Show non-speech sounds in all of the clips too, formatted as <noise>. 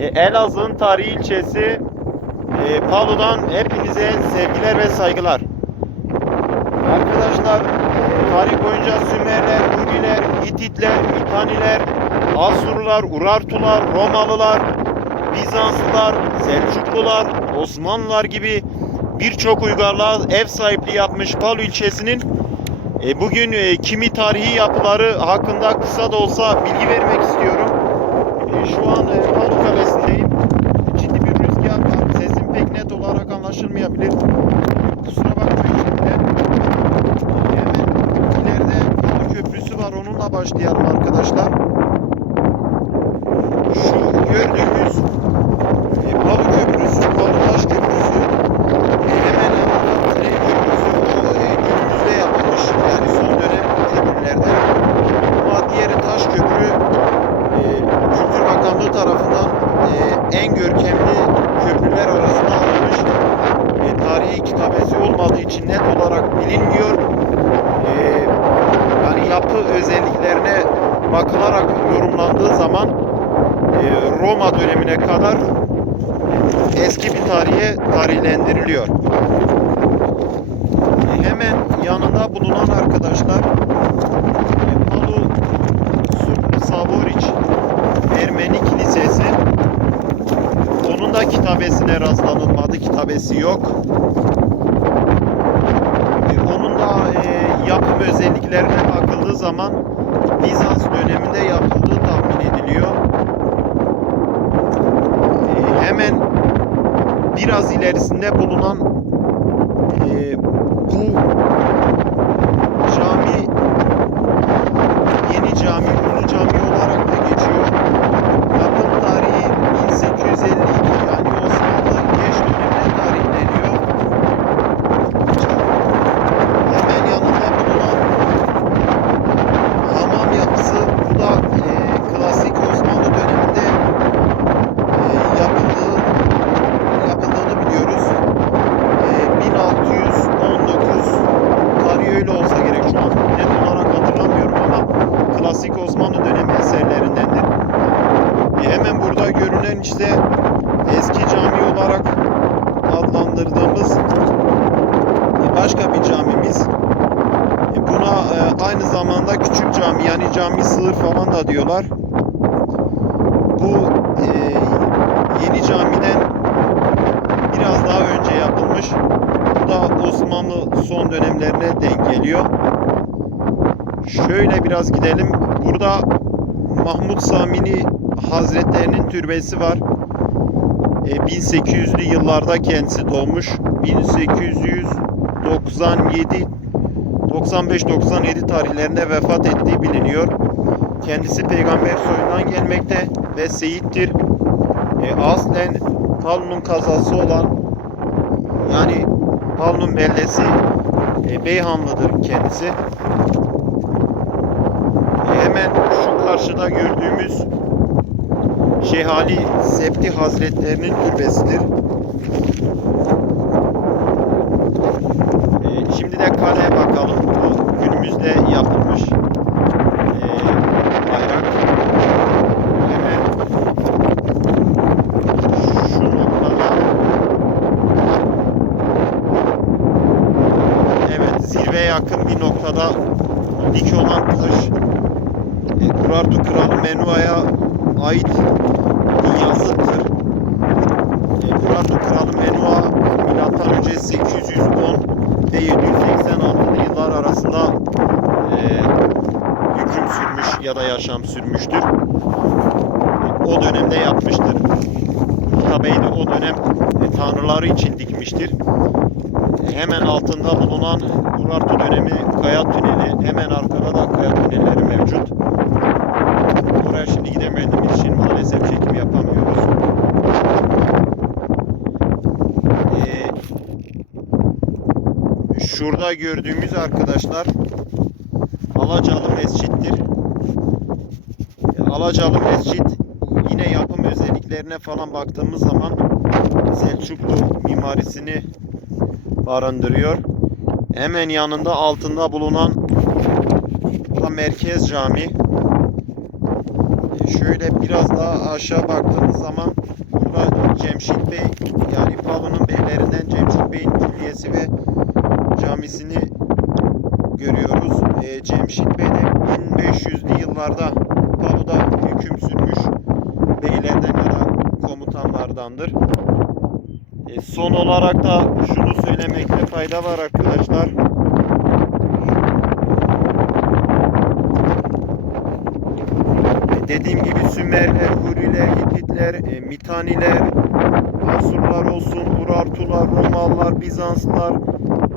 E, Elazığ'ın tarihi ilçesi e, Palu'dan hepinize sevgiler ve saygılar. Arkadaşlar e, tarih boyunca Sümerler, Huriler, Hititler, Mitaniler, Asurlular, Urartular, Romalılar, Bizanslılar, Selçuklular, Osmanlılar gibi birçok uygarlığa ev sahipliği yapmış Palu ilçesinin e, bugün e, kimi tarihi yapıları hakkında kısa da olsa bilgi vermek istiyorum. E, şu an e, Palu Kalesi'ndeyim. Ciddi bir rüzgar var. Sesim pek net olarak anlaşılmayabilir. Kusura bakmayın şimdi. Hemen ileride Köprüsü var. Onunla başlayalım arkadaşlar. Şu gördüğümüz e, Palu Köprüsü, Palu Taş Köprüsü e, hemen yanında Tren Köprüsü o e, günümüzde yapılmış. Yani son dönem köprülerde. Ama diğeri Taş Köprü e, Bakanlığı tarafından e, en görkemli köprüler arasına alınmış. E, tarihi kitabesi olmadığı için net olarak bilinmiyor. E, yani yapı özelliklerine bakılarak yorumlandığı zaman e, Roma dönemine kadar eski bir tarihe tarihlendiriliyor. E, hemen yanında bulunan arkadaşlar e, Palu Sur Savoriç Ermeni Kilisesi. Onun da kitabesine rastlanılmadı. Kitabesi yok. E, onun da e, yapım özelliklerine bakıldığı zaman Bizans döneminde yapıldığı tahmin ediliyor. E, hemen biraz ilerisinde bulunan bu cami yeni cami, Ulu Cami olarak da geçiyor. Yapım tarihi 1852 yani Osmanlı geç dönemine tarihleniyor. Hemen yanında bulunan hamam yapısı bu da e, klasik Osmanlı döneminde e, yapıldığı yapıldığını biliyoruz. E, 1619 tarihi öyle olsa gerek şu an net olarak hatırlamıyorum ama klasik Osmanlı dönemi eserlerindendir. E, hemen burada görünen işte eski cami olarak adlandırdığımız e, başka bir camimiz. E, Buna e, aynı zamanda küçük cami yani cami sığır falan da diyorlar. Bu yeni camiden biraz daha önce yapılmış. Bu da Osmanlı son dönemlerine denk geliyor. Şöyle biraz gidelim. Burada Mahmut Samini Hazretlerinin türbesi var. E, 1800'lü yıllarda kendisi doğmuş. 1897 95-97 tarihlerinde vefat ettiği biliniyor. Kendisi peygamber soyundan gelmekte ve seyittir. E, aslen Palu'nun kazası olan yani Palu'nun beldesi e, Beyhanlı'dır kendisi. E, hemen şu karşıda gördüğümüz Şehali Septi Hazretlerinin türbesidir. E, şimdi de kaleye bakalım. Bu günümüzde yapılmış e, bayrak. Hemen şu noktada evet zirveye yakın bir noktada dik olan taş e, Urartu Kralı Menua'ya ait bir yazıttır. E, Urartu Kralı Menua milattan önce 810 ve 786 yıllar arasında e, hüküm sürmüş ya da yaşam sürmüştür. O dönemde yapmıştır. Kitabeyi de o dönem e, tanrıları için dikmiştir. Hemen altında bulunan Urartu dönemi kaya tüneli, hemen arkada da kaya tünelleri mevcut. Oraya şimdi gidemediğimiz için maalesef çekim yapamıyoruz. Ee, şurada gördüğümüz arkadaşlar Alacalı Mescid'dir. Alacalı Mescid yine yapım özelliklerine falan baktığımız zaman Selçuklu mimarisini barındırıyor. Hemen yanında altında bulunan Merkez Cami. Şöyle biraz daha aşağı baktığımız zaman burada Cemşit Bey yani Palu'nun beylerinden Cemşit Bey'in külliyesi ve camisini görüyoruz. Ee, Cemşit Bey de 1500'lü yıllarda Palu'da hüküm sürmüş beylerden ya da komutanlardandır. E, son olarak da şunu söylemekte fayda var arkadaşlar. Dediğim gibi Sümerler, Huriler, Hititler, e, Mitaniler, Asurlar olsun, Urartular, Romalılar, Bizanslar,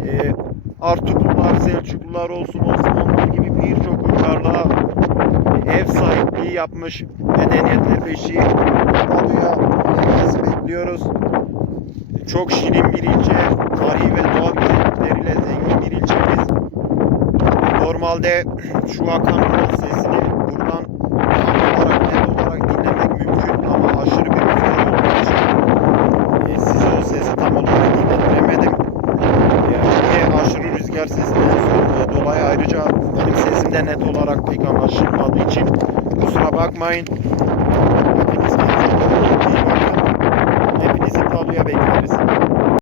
e, Artuklular, Selçuklular olsun, Osmanlılar gibi birçok uygarlığa e, ev sahipliği yapmış medeniyetler beşiği Palu'ya herkesi bekliyoruz. Çok şirin bir ilçe, tarihi ve doğal güzellikleriyle zengin bir ilçemiz. E, Normalde <clears throat> şu akan sesini dolayı ayrıca benim sesim de net olarak pek anlaşılmadığı için kusura bakmayın. Hepinizi tavlaya bekleriz.